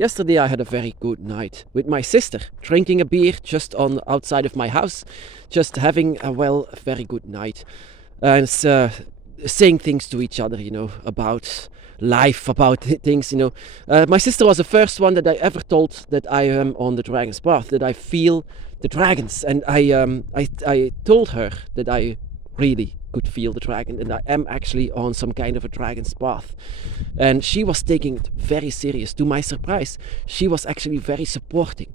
Yesterday I had a very good night with my sister, drinking a beer just on outside of my house, just having a very good night, and saying things to each other, about life, about things, My sister was the first one that I ever told that I am on the dragon's path, that I feel the dragons, and I told her that I really could feel the dragon, and I am actually on some kind of a dragon's path. And she was taking it very serious. To my surprise, she was actually very supporting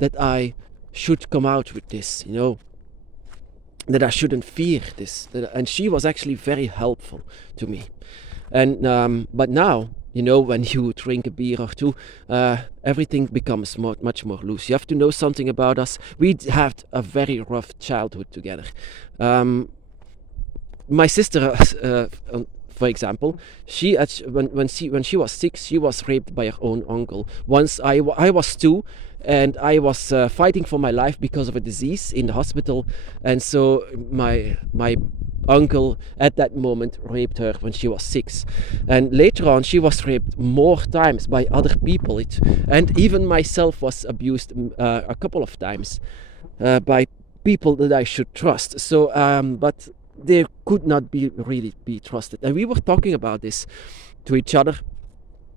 that I should come out with this, that I shouldn't fear this. And she was actually very helpful to me. And but now, when you drink a beer or two, everything becomes much more loose. You have to know something about us. We had a very rough childhood together. My sister, for example, when she was 6, she was raped by her own uncle. Once I was 2, and I was fighting for my life because of a disease in the hospital, and so my uncle at that moment raped her when she was 6, and later on she was raped more times by other people. And even myself was abused a couple of times by people that I should trust. So, but they could not really be trusted. And we were talking about this to each other,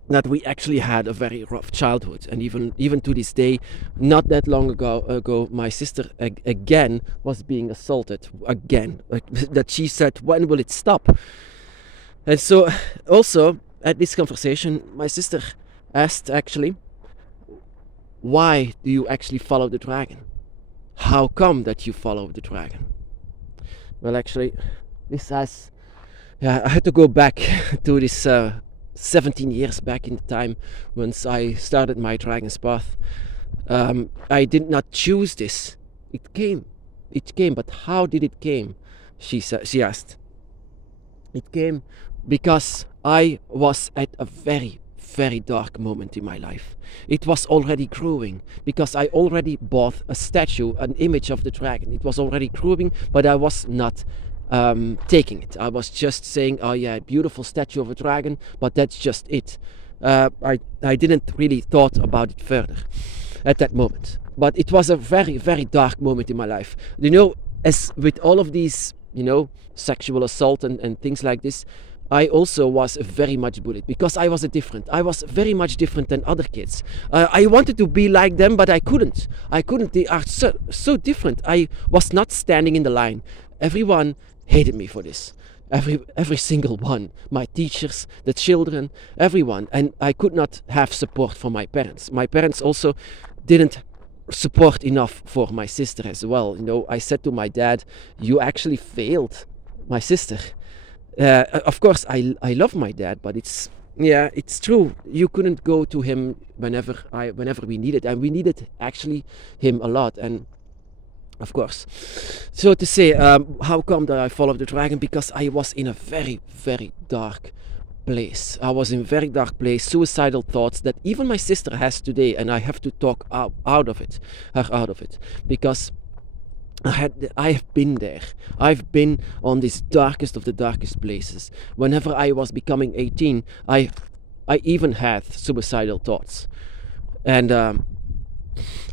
that we actually had a very rough childhood. And even to this day, not that long ago, my sister again was being assaulted again. That she said, when will it stop? And so also at this conversation, my sister asked actually, why do you actually follow the dragon? How come that you follow the dragon? Well, actually, I had to go back to this 17 years back in the time when I started my dragon's path. I did not choose this. It came, but how did it came? She asked. It came because I was at a very, very dark moment in my life. It was already growing because I already bought a statue, an image of the dragon. It was already growing, but I was not taking it. I was just saying, oh yeah, beautiful statue of a dragon, but that's just it. I didn't really thought about it further at that moment. But it was a very, very dark moment in my life. As with all of these, sexual assault and things like this, I also was very much bullied because I was different. I was very much different than other kids. I wanted to be like them, but I couldn't. They are so different. I was not standing in the line. Everyone hated me for this. Every single one. My teachers, the children, everyone. And I could not have support from my parents. My parents also didn't support enough for my sister as well. I said to my dad, you actually failed my sister. Of course, I love my dad, but it's true. You couldn't go to him whenever we needed, and we needed actually him a lot. And of course, so to say, how come that I followed the dragon? Because I was in a very, very dark place. I was in a very dark place, suicidal thoughts that even my sister has today, and I have to talk her out of it, because I have been there. I've been on this darkest of the darkest places. Whenever I was becoming 18, I even had suicidal thoughts. And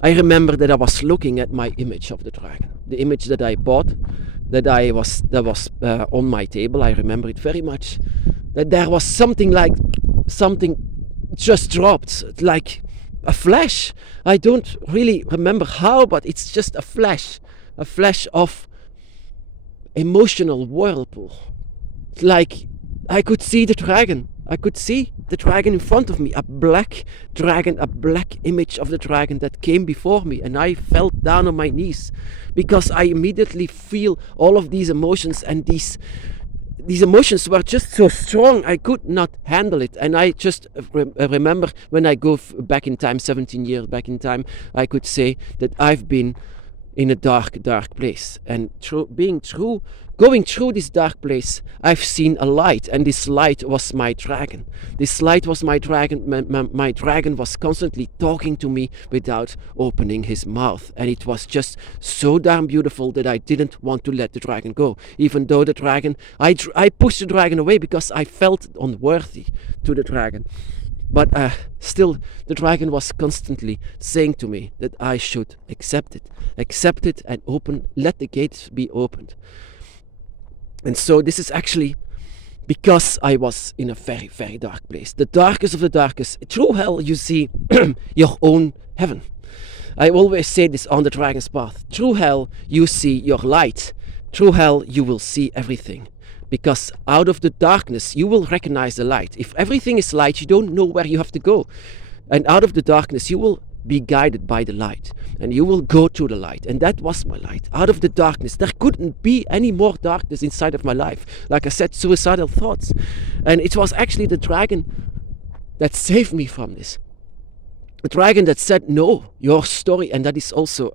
I remember that I was looking at my image of the dragon, the image that I bought, that was on my table. I remember it very much. That there was something just dropped, like a flash. I don't really remember how, but it's just a flash of emotional whirlpool. Like I could see the dragon. I could see the dragon in front of me, a black dragon, a black image of the dragon that came before me, and I fell down on my knees because I immediately feel all of these emotions, and these emotions were just so strong I could not handle it. And I just remember when I go back in time, 17 years back in time, I could say that I've been in a dark place, and going through this dark place, I've seen a light, and this light was my dragon. This light was my dragon. My dragon was constantly talking to me without opening his mouth, and it was just so damn beautiful that I didn't want to let the dragon go. Even though the dragon, I pushed the dragon away because I felt unworthy to the dragon. But still, the dragon was constantly saying to me that I should accept it and let the gates be opened. And so this is actually because I was in a very, very dark place. The darkest of the darkest. Through hell you see your own heaven. I always say this on the dragon's path. Through hell you see your light. Through hell you will see everything. Because out of the darkness you will recognize the light. If everything is light, you don't know where you have to go. And out of the darkness you will be guided by the light. And you will go to the light. And that was my light. Out of the darkness. There couldn't be any more darkness inside of my life. Like I said, suicidal thoughts. And it was actually the dragon that saved me from this. The dragon that said, no, your story. And that is also,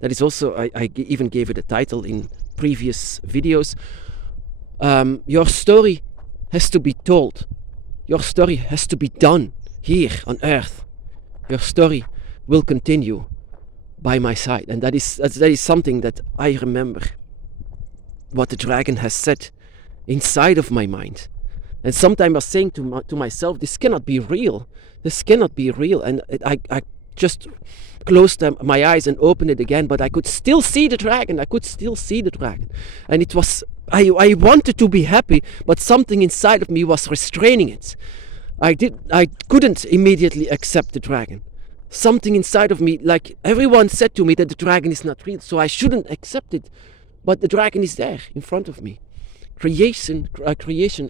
I even gave it a title in previous videos. Your story has to be told. Your story has to be done here on earth. Your story will continue by my side. And that is something that I remember. What the dragon has said inside of my mind. And sometimes I was saying to myself, this cannot be real. This cannot be real. And I just closed my eyes and opened it again. But I could still see the dragon. And it was, I wanted to be happy, but something inside of me was restraining it. I couldn't immediately accept the dragon. Something inside of me, like everyone said to me that the dragon is not real, so I shouldn't accept it. But the dragon is there in front of me. Creation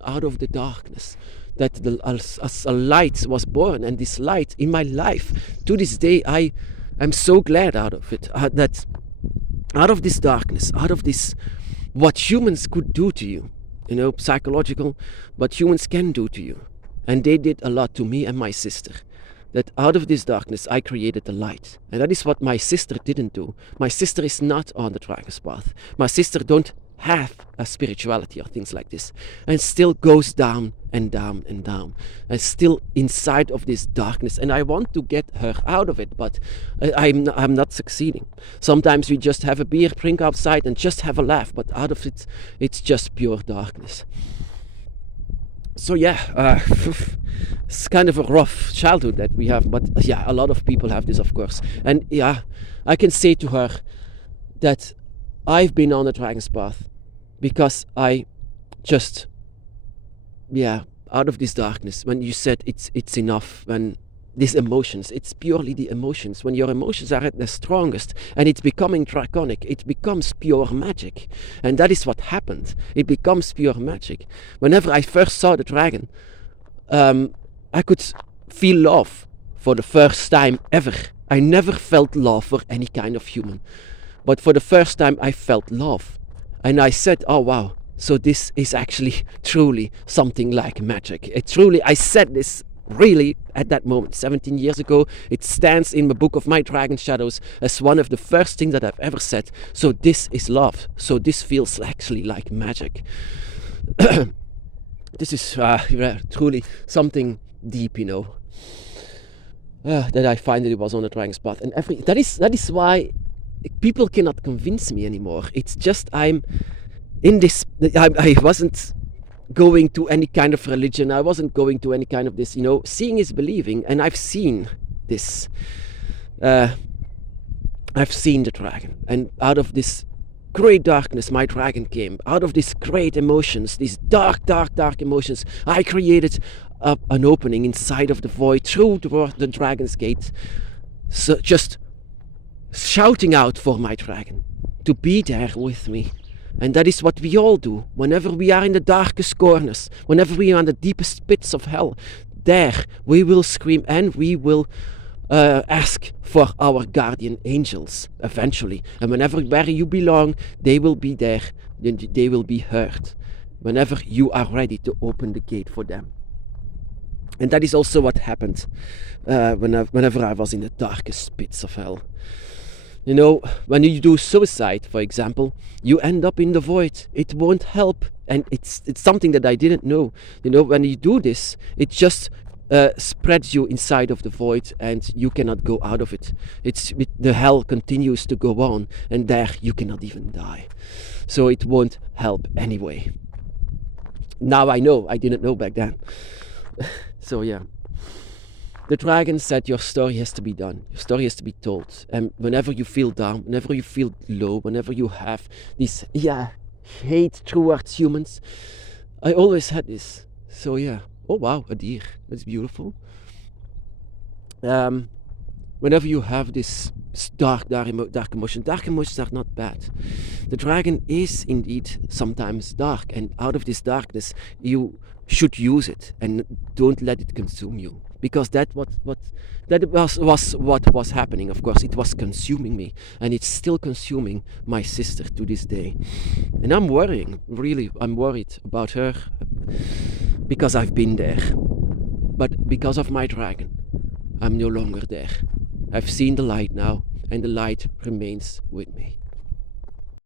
out of the darkness. That as a light was born, and this light in my life, to this day, I am so glad out of it. That out of this darkness, out of this, what humans could do to you, psychological, what humans can do to you. And they did a lot to me and my sister. That out of this darkness I created the light. And that is what my sister didn't do. My sister is not on the dragon's path. My sister don't have a spirituality or things like this. And still goes down and down and down. And still inside of this darkness. And I want to get her out of it, but I'm not succeeding. Sometimes we just have a beer, drink outside and just have a laugh. But out of it, it's just pure darkness. So yeah, it's kind of a rough childhood that we have, but yeah, a lot of people have this, of course. And yeah, I can say to her that I've been on the dragon's path because I just, out of this darkness, when you said it's enough, when these emotions, it's purely the emotions. When your emotions are at their strongest and it's becoming draconic, it becomes pure magic. And that is what happened. It becomes pure magic. Whenever I first saw the dragon, I could feel love for the first time ever. I never felt love for any kind of human. But for the first time I felt love. And I said, oh wow, so this is actually truly something like magic. I said this really at that moment, 17 years ago. It stands in the book of my Dragon Shadows as one of the first things that I've ever said. So this is love. So this feels actually like magic. This is truly something deep, that I find that it was on the dragon's path. And that is why people cannot convince me anymore. It's just I'm in this. I wasn't going to any kind of religion. I wasn't going to any kind of this, seeing is believing. And I've seen this. I've seen the dragon. And out of this great darkness, my dragon came. Out of these great emotions, these dark emotions, I created an opening inside of the void through the dragon's gate. So just shouting out for my dragon to be there with me. And that is what we all do whenever we are in the darkest corners, whenever we are in the deepest pits of hell. There we will scream and we will ask for our guardian angels eventually. And where you belong, they will be there, they will be heard whenever you are ready to open the gate for them. And that is also what happened whenever I was in the darkest pits of hell. When you do suicide, for example, you end up in the void. It won't help. And it's something that I didn't know. When you do this, it just spreads you inside of the void and you cannot go out of it. The hell continues to go on and there you cannot even die. So it won't help anyway. Now I know. I didn't know back then. So yeah. The dragon said your story has to be done. Your story has to be told. And whenever you feel down, whenever you feel low, whenever you have this, hate towards humans, I always had this. So yeah. Oh wow, a deer. That's beautiful. Whenever you have this dark emotions are not bad. The dragon is indeed sometimes dark, and out of this darkness you should use it and don't let it consume you, because that was what was happening. Of course, it was consuming me, and it's still consuming my sister to this day. And I'm worrying, really, I'm worried about her, because I've been there. But because of my dragon, I'm no longer there. I've seen the light now, and the light remains with me.